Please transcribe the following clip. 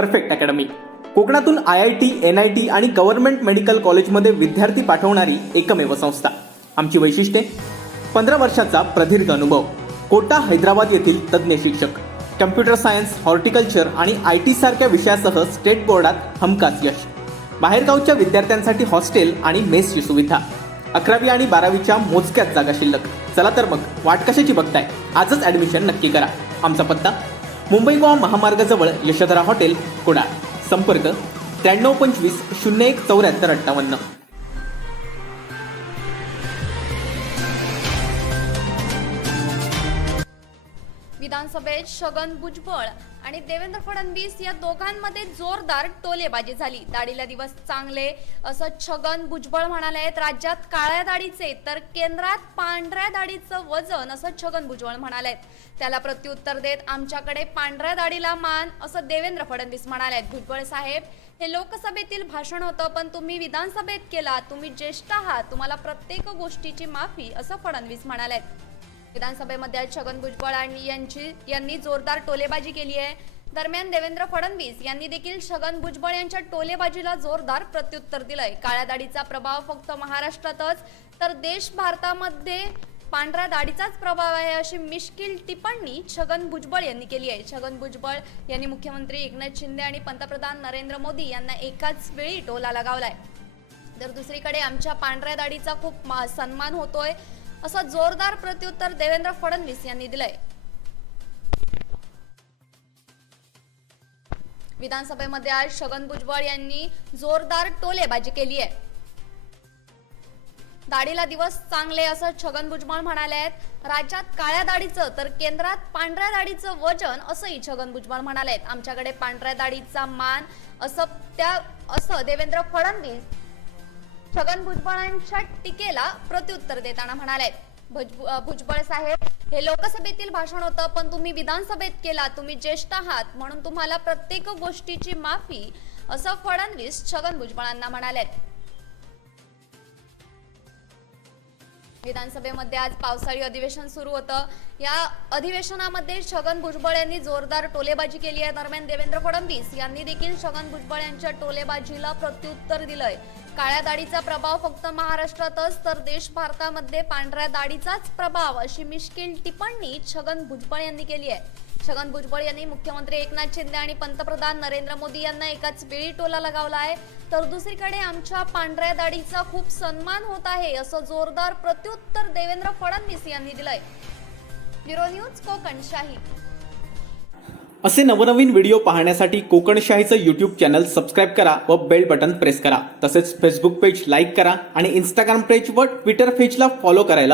Perfect academy कोकणातून IIT, NIT आणि government medical कॉलेजमध्ये विद्यार्थी पाठवणारी एकमेव संस्था. आमची वैशिष्ट्ये: 15 वर्षाचा प्रदीर्घ अनुभव, कोटा हैदराबाद येथील तज्ज्ञ शिक्षक, कम्प्युटर सायन्स, हॉर्टिकल्चर आणि IT सारख्या विषयासह स्टेट बोर्डात हमखास यश, बाहेरगावच्या विद्यार्थ्यांसाठी हॉस्टेल आणि मेसची सुविधा, 11वी आणि 12वीच्या मोजक्याच जागा शिल्लक. चला तर मग वाट कशाची बघताय, आजच ॲडमिशन नक्की करा. आमचा पत्ता: मुंबई गोवा महामार्गाजवळ यशोधरा हॉटेल, कुडाळ. संपर्क 9325 01 74 58. विधानसभेत छगन भुजबळ आणि देवेंद्र फडणवीस या दोघांमध्ये जोरदार टोलेबाजी झाली. दाढीला दिवस चांगले असं छगन भुजबळ म्हणालेत. राज्यात काळ्या दाढीचे तर केंद्रात पांढऱ्या दाढीचं वजन असं छगन भुजबळ म्हणालेत. त्याला प्रत्युत्तर देत आमच्याकडे पांढऱ्या दाढीला मान असं देवेंद्र फडणवीस म्हणालेत. भुजबळ साहेब, हे लोकसभेतील भाषण होतं, पण तुम्ही विधानसभेत केला. तुम्ही ज्येष्ठ आहात, तुम्हाला प्रत्येक गोष्टीची माफी असं फडणवीस म्हणालेत. विधानसभेमध्ये छगन भुजबळ यांनी जोरदार टोलेबाजी केली आहे. दरम्यान देवेंद्र फडणवीस यांनी देखील छगन भुजबळ यांच्या टोलेबाजीला जोरदार प्रत्युत्तर दिलंय. काळ्या दाढीचा प्रभाव फक्त महाराष्ट्रातच तर देश भारतामध्ये पांढऱ्या दाढीचाच प्रभाव आहे, अशी मिश्किल टिप्पणी छगन भुजबळ यांनी केली आहे. छगन भुजबळ यांनी मुख्यमंत्री एकनाथ शिंदे आणि पंतप्रधान नरेंद्र मोदी यांना एकाच वेळी टोला लगावलाय. तर दुसरीकडे आमच्या पांढऱ्या दाढीचा खूप सन्मान होतोय असं जोरदार प्रत्युत्तर देवेंद्र फडणवीस यांनी दिलंय. विधानसभेमध्ये आज छगन भुजबळ यांनी जोरदार टोलेबाजी केली आहे. दाढीला दिवस चांगले असं छगन भुजबळ म्हणालेत. राज्यात काळ्या दाढीचं तर केंद्रात पांढऱ्या दाढीचं वजन असंही छगन भुजबळ म्हणालेत. आमच्याकडे पांढऱ्या दाढीचा मान असं देवेंद्र फडणवीस छगन भुजबळांच्या टीकेला प्रत्युत्तर देताना म्हणाले. भुजबळ साहेब, हे लोकसभेतील भाषण होतं, पण तुम्ही विधानसभेत केला. तुम्ही ज्येष्ठ आहात, म्हणून तुम्हाला प्रत्येक गोष्टीची माफी असं फडणवीस छगन भुजबळांना म्हणाले. विधानसभेमध्ये आज पावसाळी अधिवेशन सुरू होतं. या अधिवेशनामध्ये छगन भुजबळ यांनी जोरदार टोलेबाजी केली आहे. दरम्यान देवेंद्र फडणवीस यांनी देखील छगन भुजबळ यांच्या टोलेबाजीला प्रत्युत्तर दिलंय. काळ्या दाढीचा प्रभाव फक्त महाराष्ट्रातच तर देश भारतामध्ये पांढऱ्या दाढीचाच प्रभाव, अशी मिश्किल टिप्पणी छगन भुजबळ यांनी केली आहे. छगन भुजबळ यांनी मुख्यमंत्री एकनाथ शिंदे आणि पंतप्रधान नरेंद्र मोदी यांना एकाच वेळी टोला लगावला आहे. तर दुसरीकडे आमच्या पांढऱ्या दाढीचा खूप सन्मान होत आहे असं जोरदार प्रत्युत्तर देवेंद्र फडणवीस यांनी दिलंय. Bureau news, Kokanshahi. असे नवनवीन व्हिडिओ पाहण्यासाठी कोकणशाहीचं YouTube चॅनल सबस्क्राईब करा व बेल बटन प्रेस करा. तसेच फेसबुक पेज लाईक करा आणि Instagram पेज व ट्विटर पेजला फॉलो करायला